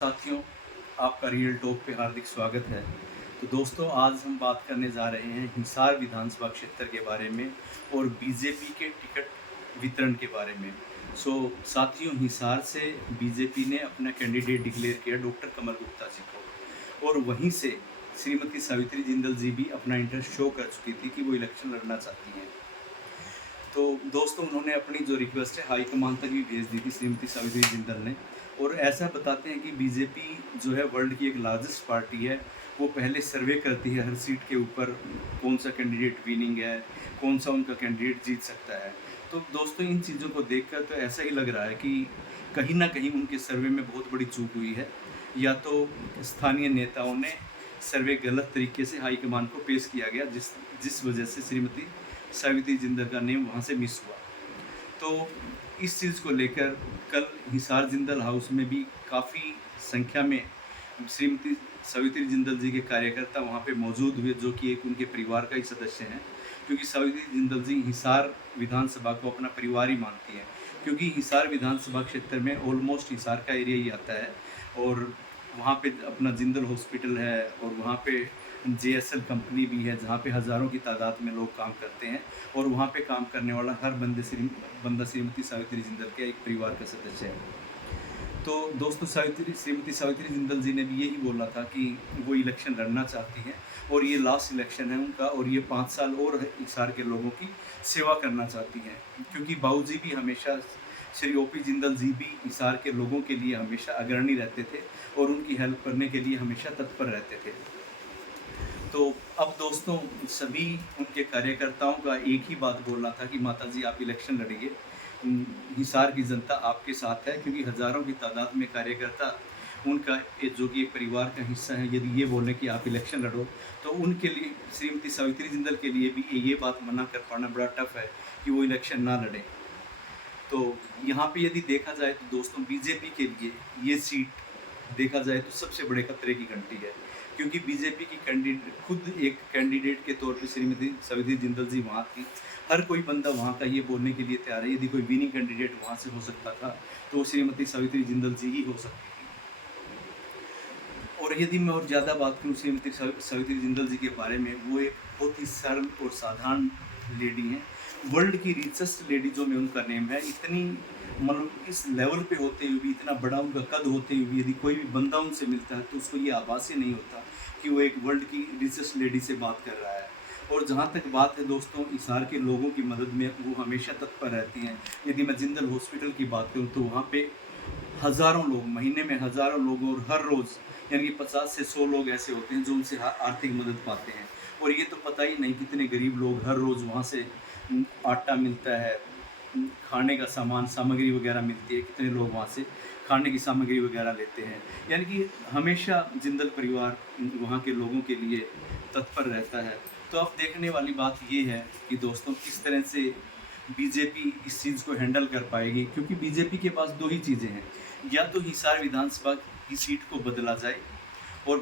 साथियों, आपका real talk पे हार्दिक स्वागत है। तो दोस्तों, आज हम बात करने जा रहे हैं हिसार विधानसभा क्षेत्र के बारे में और बीजेपी के टिकट वितरण के बारे में। साथियों, हिसार से बीजेपी ने अपना कैंडिडेट डिक्लेयर किया डॉक्टर कमल गुप्ता जी को, और वहीं से श्रीमती सावित्री जिंदल जी भी अपना इंटरेस्ट शो कर चुकी थी कि वो इलेक्शन लड़ना चाहती हैं। तो दोस्तों, उन्होंने अपनी जो रिक्वेस्ट है हाईकमान तक भी भेज दी थी श्रीमती सावित्री जिंदल ने। और ऐसा बताते हैं कि बीजेपी जो है वर्ल्ड की एक लार्जेस्ट पार्टी है। वो पहले सर्वे करती है हर सीट के ऊपर, कौन सा कैंडिडेट विनिंग है, कौन सा उनका कैंडिडेट जीत सकता है। तो दोस्तों, इन चीज़ों को देखकर तो ऐसा ही लग रहा है कि कहीं ना कहीं उनके सर्वे में बहुत बड़ी चूक हुई है, या तो स्थानीय नेताओं ने सर्वे गलत तरीके से हाईकमान को पेश किया गया, जिस जिस वजह से श्रीमती सावित्री जिंदल का नेम वहाँ से मिस हुआ। तो इस चीज़ को लेकर कल हिसार जिंदल हाउस में भी काफ़ी संख्या में श्रीमती सावित्री जिंदल जी के कार्यकर्ता वहाँ पे मौजूद हुए, जो कि एक उनके परिवार का ही सदस्य हैं। क्योंकि सावित्री जिंदल जी हिसार विधानसभा को अपना परिवार ही मानती हैं, क्योंकि हिसार विधानसभा क्षेत्र में ऑलमोस्ट हिसार का एरिया ही आता है। और वहाँ पे अपना जिंदल हॉस्पिटल है, और वहाँ पे JSL कंपनी भी है, जहाँ पे हज़ारों की तादाद में लोग काम करते हैं। और वहाँ पे काम करने वाला हर बंदा श्रीमती सावित्री जिंदल के एक परिवार का सदस्य है। तो दोस्तों, श्रीमती सावित्री जिंदल जी ने भी यही बोला था कि वो इलेक्शन लड़ना चाहती हैं, और ये लास्ट इलेक्शन है उनका, और ये 5 साल और हिसार के लोगों की सेवा करना चाहती हैं। क्योंकि बाबूजी भी हमेशा, श्री OP जिंदल जी भी हिसार के लोगों के लिए हमेशा अग्रणी रहते थे, और उनकी हेल्प करने के लिए हमेशा तत्पर रहते थे। तो अब दोस्तों, सभी उनके कार्यकर्ताओं का एक ही बात बोलना था कि माताजी आप इलेक्शन लड़िए, हिसार की जनता आपके साथ है। क्योंकि हज़ारों की तादाद में कार्यकर्ता उनका जो कि एक परिवार का हिस्सा है, यदि ये बोलें कि आप इलेक्शन लड़ो, तो उनके लिए, श्रीमती सावित्री जिंदल के लिए भी ये बात मना कर पाना बड़ा टफ है कि वो इलेक्शन ना लड़ें। तो यहाँ पे यदि देखा जाए तो दोस्तों, बीजेपी के लिए ये सीट देखा जाए तो सबसे बड़े खतरे की घंटी है। क्योंकि बीजेपी की कैंडिडेट, खुद एक कैंडिडेट के तौर पे श्रीमती सावित्री जिंदल जी वहाँ थी। हर कोई बंदा वहाँ का ये बोलने के लिए तैयार है, यदि कोई विनिंग कैंडिडेट वहाँ से हो सकता था तो वो श्रीमती सावित्री जिंदल जी ही हो सकती थी। और यदि मैं और ज़्यादा बात करूँ श्रीमती सावित्री जिंदल जी के बारे में, वो एक बहुत ही सरल और साधारण लेडी हैं। वर्ल्ड की रिचेस्ट लेडी जो में उनका नेम है। इतनी मतलब इस लेवल पे होते हुए भी, इतना बड़ा उनका कद होते हुए भी, यदि कोई भी बंदा उनसे मिलता है तो उसको ये आभास ही नहीं होता कि वो एक वर्ल्ड की रिचेस्ट लेडी से बात कर रहा है। और जहाँ तक बात है दोस्तों, हिसार के लोगों की मदद में वो हमेशा तत्पर रहती हैं। यदि मैं जिंदल हॉस्पिटल की बात करूँ तो वहाँ पे हज़ारों लोग, महीने में हज़ारों लोग, और हर रोज़ यानी कि 50 से 100 लोग ऐसे होते हैं जो उनसे आर्थिक मदद पाते हैं। और ये तो पता ही नहीं कितने गरीब लोग हर रोज़ वहाँ से आटा मिलता है, खाने का सामग्री वगैरह मिलती है, कितने लोग वहाँ से खाने की सामग्री वगैरह लेते हैं। यानी कि हमेशा जिंदल परिवार वहाँ के लोगों के लिए तत्पर रहता है। तो अब देखने वाली बात ये है कि दोस्तों, किस तरह से बीजेपी इस चीज़ को हैंडल कर पाएगी। क्योंकि बीजेपी के पास दो ही चीज़ें हैं, या तो हिसार विधानसभा की सीट को बदला जाए, और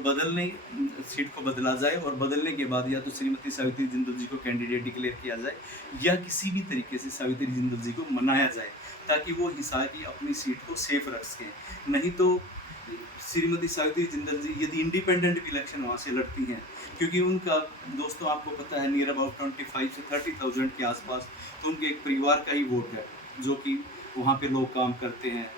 बदलने के बाद या तो श्रीमती सावित्री जिंदल जी को कैंडिडेट डिक्लेयर किया जाए, या किसी भी तरीके से सावित्री जिंदल जी को मनाया जाए, ताकि वो हिसार की अपनी सीट को सेफ रख सकें। नहीं तो श्रीमती सावित्री जिंदल जी यदि इंडिपेंडेंट भी इलेक्शन वहाँ से लड़ती हैं, क्योंकि उनका दोस्तों आपको पता है नियर अबाउट 25 से 30,000 के आसपास तो उनके एक परिवार का ही वोट है, जो कि वहाँ पे लोग काम करते हैं,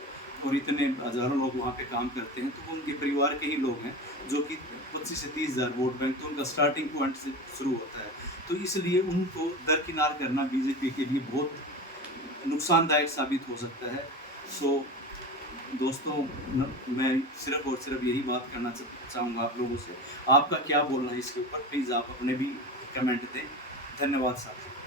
और इतने हज़ारों लोग वहाँ पे काम करते हैं, तो वो उनके परिवार के ही लोग हैं, जो कि 25 से 30 हज़ार वोट बैंक तो उनका स्टार्टिंग पॉइंट से शुरू होता है। तो इसलिए उनको दरकिनार करना बीजेपी के लिए बहुत नुकसानदायक साबित हो सकता है। दोस्तों, मैं सिर्फ और सिर्फ यही बात करना चाहूँगा आप लोगों से। आपका क्या बोलना है इसके ऊपर, प्लीज़ आप अपने भी कमेंट दें। धन्यवाद साथियों।